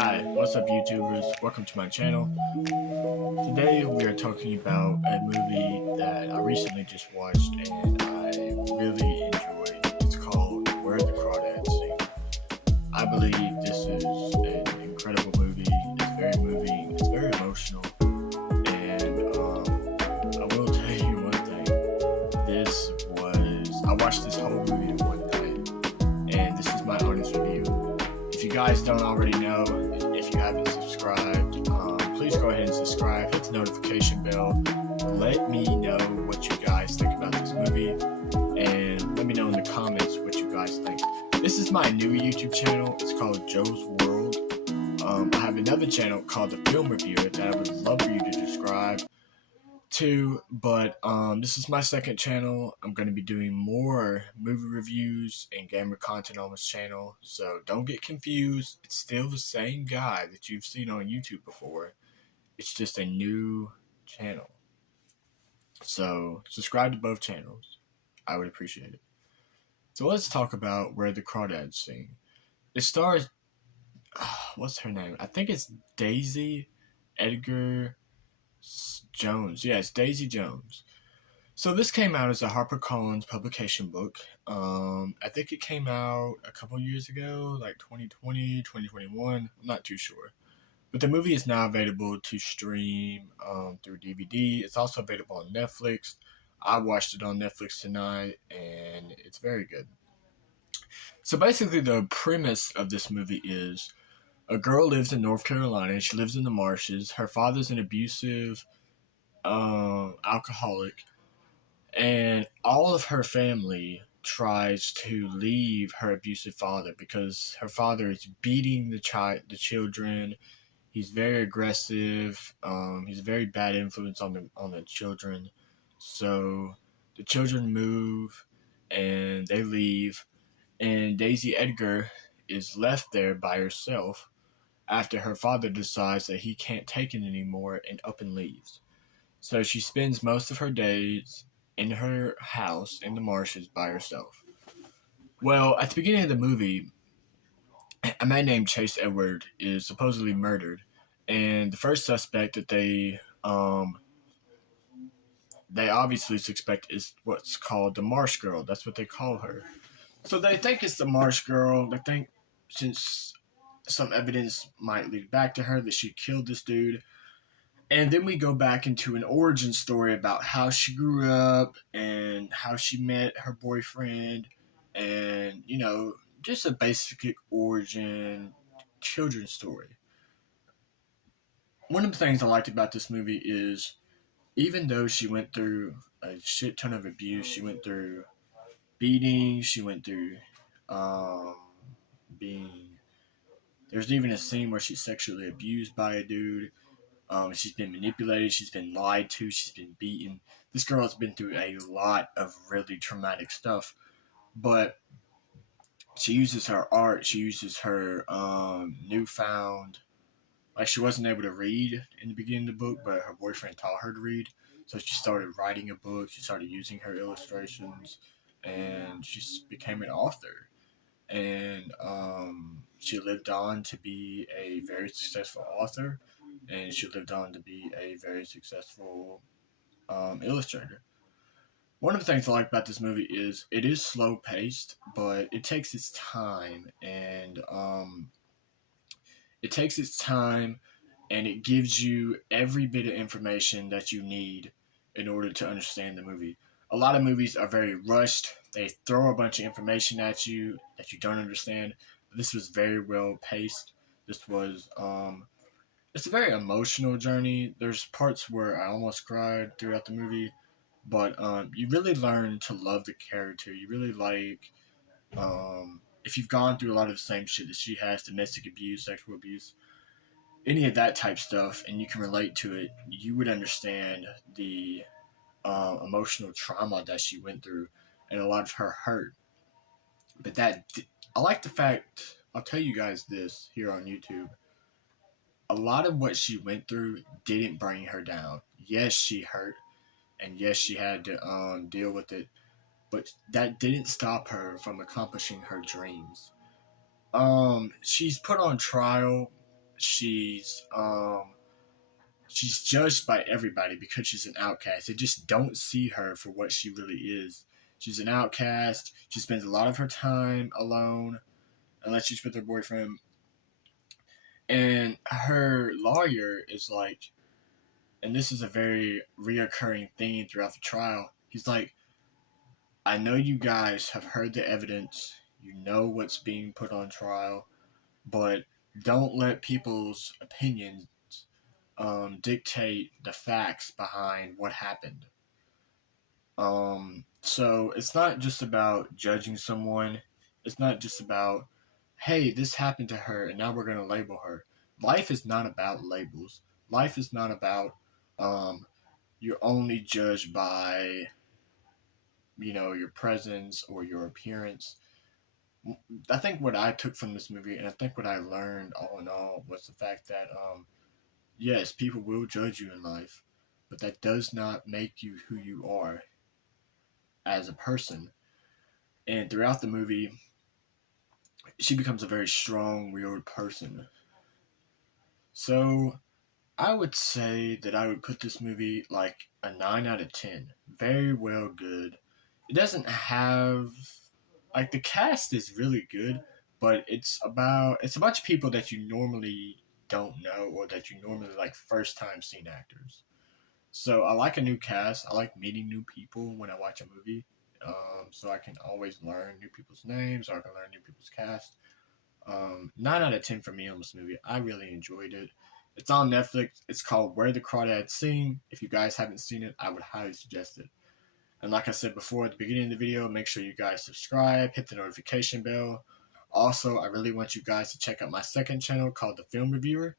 Hi, what's up YouTubers? Welcome to my channel. Today we are talking about a movie that I recently just watched and I really enjoyed. It's called Where the Crawdads Sing. I believe this is an incredible movie. It's very moving, it's very emotional, and I will tell you one thing. I watched this whole movie in one day, and this is my honest review. If you guys don't already know, if you haven't subscribed, please go ahead and subscribe, hit the notification bell, let me know what you guys think about this movie, and let me know in the comments what you guys think. This is my new YouTube channel. It's called Joe's World. I have another channel called The Film Reviewer that I would love for you to subscribe to, but this is my second channel. I'm going to be doing more movie reviews and gamer content on this channel, so don't get confused. It's still the same guy that you've seen on YouTube before. It's just a new channel. So subscribe to both channels. I would appreciate it. So let's talk about Where the Crawdads Sing. It stars, what's her name? I think it's Daisy Edgar Jones. Yeah, it's Daisy Jones. So this came out as a HarperCollins publication book. I think it came out a couple years ago, like 2020, 2021. I'm not too sure. But the movie is now available to stream through DVD. It's also available on Netflix. I watched it on Netflix tonight, and it's very good. So basically, the premise of this movie is a girl lives in North Carolina. She lives in the marshes. Her father's an abusive alcoholic, and all of her family tries to leave her abusive father because her father is beating the children. He's very aggressive. He's a very bad influence on the children. So the children move and they leave, and Daisy Edgar is left there by herself after her father decides that he can't take it anymore and up and leaves. So she spends most of her days in her house in the marshes by herself. Well, at the beginning of the movie, a man named Chase Edward is supposedly murdered, and the first suspect that they obviously suspect is what's called the Marsh Girl. That's what they call her. So they think it's the Marsh Girl. They think since some evidence might lead back to her that she killed this dude. And then we go back into an origin story about how she grew up and how she met her boyfriend, and just a basic origin children's story. One of the things I liked about this movie is even though she went through a shit ton of abuse, she went through beating, she went through um, being. There's even a scene where she's sexually abused by a dude. She's been manipulated, she's been lied to, she's been beaten. This girl has been through a lot of really traumatic stuff, but she uses her art, she uses her newfound. Like, she wasn't able to read in the beginning of the book, but her boyfriend taught her to read. So she started writing a book, she started using her illustrations, and she became an author. And she lived on to be a very successful author, and she lived on to be a very successful illustrator. One of the things I like about this movie is it is slow paced, but it takes its time, and it takes its time, and it gives you every bit of information that you need in order to understand the movie. A lot of movies are very rushed. They throw a bunch of information at you that you don't understand. This was very well paced. This was it's a very emotional journey. There's parts where I almost cried throughout the movie, but you really learn to love the character. You really like if you've gone through a lot of the same shit that she has, domestic abuse, sexual abuse, any of that type stuff, and you can relate to it, you would understand the emotional trauma that she went through and a lot of her hurt. But I like the fact, I'll tell you guys this here on YouTube. A lot of what she went through didn't bring her down. Yes, she hurt, and yes, she had to deal with it, but that didn't stop her from accomplishing her dreams. She's put on trial she's judged by everybody because she's an outcast. They just don't see her for what she really is. She's an outcast. She spends a lot of her time alone, unless she's with her boyfriend. And her lawyer is like, and this is a very reoccurring theme throughout the trial. He's like, I know you guys have heard the evidence, you know what's being put on trial, but don't let people's opinions dictate the facts behind what happened. So it's not just about judging someone. It's not just about, hey, this happened to her and now we're going to label her. Life is not about labels. Life is not about you're only judged by, your presence or your appearance. I think what I took from this movie, and I think what I learned all in all, was the fact that yes, people will judge you in life, but that does not make you who you are as a person. And throughout the movie, she becomes a very strong, willed person. So I would say that I would put this movie like a 9 out of 10. Very well good. It doesn't have, like, the cast is really good, but it's a bunch of people that you normally don't know, or that you normally like first time seeing actors. So I like a new cast. I like meeting new people when I watch a movie. So I can always learn new people's names, or I can learn new people's cast. 9 out of 10 for me on this movie. I really enjoyed it. It's on Netflix. It's called Where the Crawdads Sing. If you guys haven't seen it, I would highly suggest it. And like I said before at the beginning of the video, make sure you guys subscribe, hit the notification bell. Also, I really want you guys to check out my second channel called The Film Reviewer.